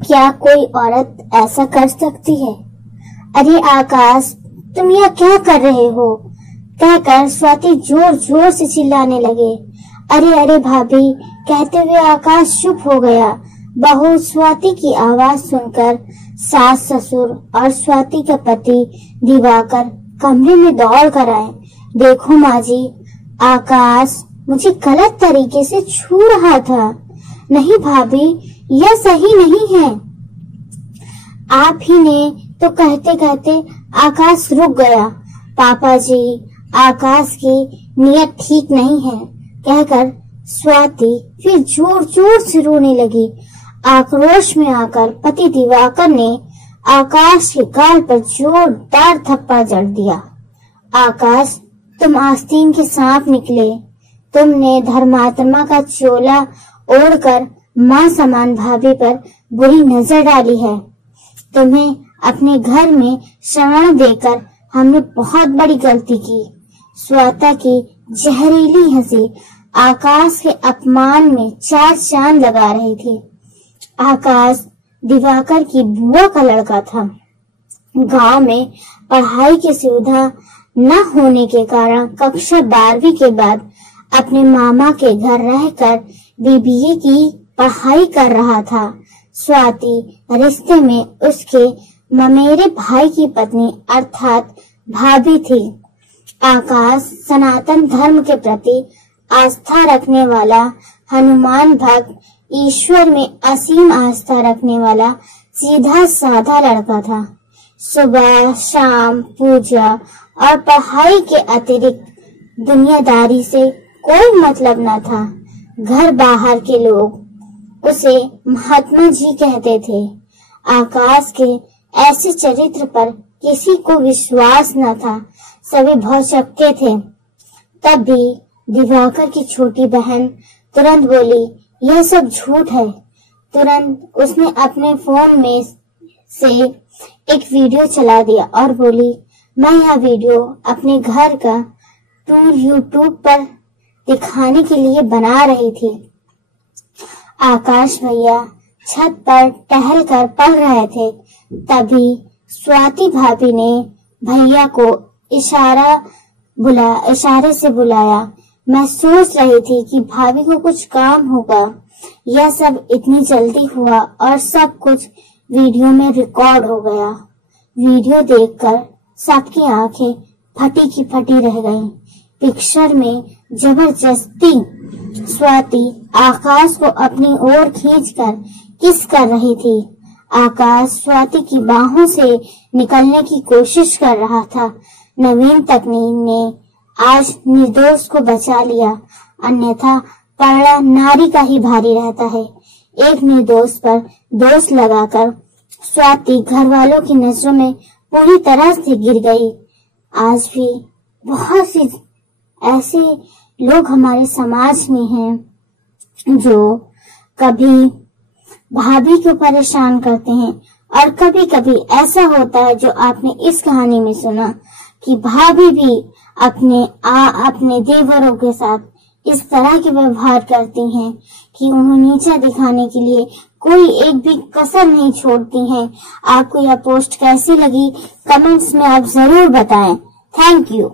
क्या कोई औरत ऐसा कर सकती है? अरे आकाश, तुम यह क्या कर रहे हो? कहकर स्वाति जोर जोर से चिल्लाने लगे। अरे अरे भाभी, कहते हुए आकाश चुप हो गया। बहू स्वाति की आवाज सुनकर सास ससुर और स्वाति का पति दिवाकर कमरे में दौड़ कर आए। देखो माँ जी, आकाश मुझे गलत तरीके से छू रहा था। नहीं भाभी, यह सही नहीं है। आप ही ने तो कहते कहते आकाश रुक गया। पापा जी, आकाश की नीयत ठीक नहीं है, कहकर स्वाति फिर जोर जोर से रोने लगी। आक्रोश में आकर पति दिवाकर ने आकाश के गाल पर जोरदार थप्पड़ जड़ दिया। आकाश, तुम आस्तीन के सांप निकले। तुमने धर्मात्मा का चोला ओढ़कर मां समान भाभी पर बुरी नजर डाली है। तुम्हें अपने घर में शरण देकर हमने बहुत बड़ी गलती की। स्वाति की जहरीली हंसी आकाश के अपमान में चार चांद लगा रही थी। आकाश दिवाकर की बुआ का लड़का था। गांव में पढ़ाई की सुविधा न होने के कारण कक्षा 12वीं के बाद अपने मामा के घर रहकर बीबीए की पढ़ाई कर रहा था। स्वाति रिश्ते में उसके ममेरे भाई की पत्नी अर्थात भाभी थी। आकाश सनातन धर्म के प्रति आस्था रखने वाला, हनुमान भक्त, ईश्वर में असीम आस्था रखने वाला सीधा साधा लड़का था। सुबह शाम पूजा और पढ़ाई के अतिरिक्त दुनियादारी से कोई मतलब न था। घर बाहर के लोग उसे महात्मा जी कहते थे। आकाश के ऐसे चरित्र पर किसी को विश्वास न था, सभी भौचक्के थे। तब भी दिवाकर की छोटी बहन तुरंत बोली, यह सब झूठ है। तुरंत उसने अपने फोन में से एक वीडियो चला दिया और बोली, मैं यह वीडियो अपने घर का टूर यूट्यूब पर दिखाने के लिए बना रही थी। आकाश भैया छत पर टहल कर पढ़ रहे थे। तभी स्वाति भाभी ने भैया को इशारे से बुलाया। मैं सोच रही थी कि भाभी को कुछ काम होगा। यह सब इतनी जल्दी हुआ और सब कुछ वीडियो में रिकॉर्ड हो गया। वीडियो देखकर सबकी आंखें फटी की फटी रह गईं। पिक्चर में जबरदस्ती स्वाति आकाश को अपनी ओर खींचकर किस कर रही थी। आकाश स्वाति की बाहों से निकलने की कोशिश कर रहा था। नवीन तकनीक ने आज निर्दोष को बचा लिया, अन्यथा पलड़ा नारी का ही भारी रहता है। एक निर्दोष पर दोष लगाकर स्वाति घर वालों की नजरों में पूरी तरह से गिर गई। आज भी बहुत सी ऐसे लोग हमारे समाज में हैं जो कभी भाभी को परेशान करते हैं और कभी कभी ऐसा होता है जो आपने इस कहानी में सुना कि भाभी भी अपने देवरों के साथ इस तरह के व्यवहार करती हैं कि उन्हें नीचा दिखाने के लिए कोई एक भी कसर नहीं छोड़ती हैं। आपको यह पोस्ट कैसी लगी कमेंट्स में आप जरूर बताएं। Thank you.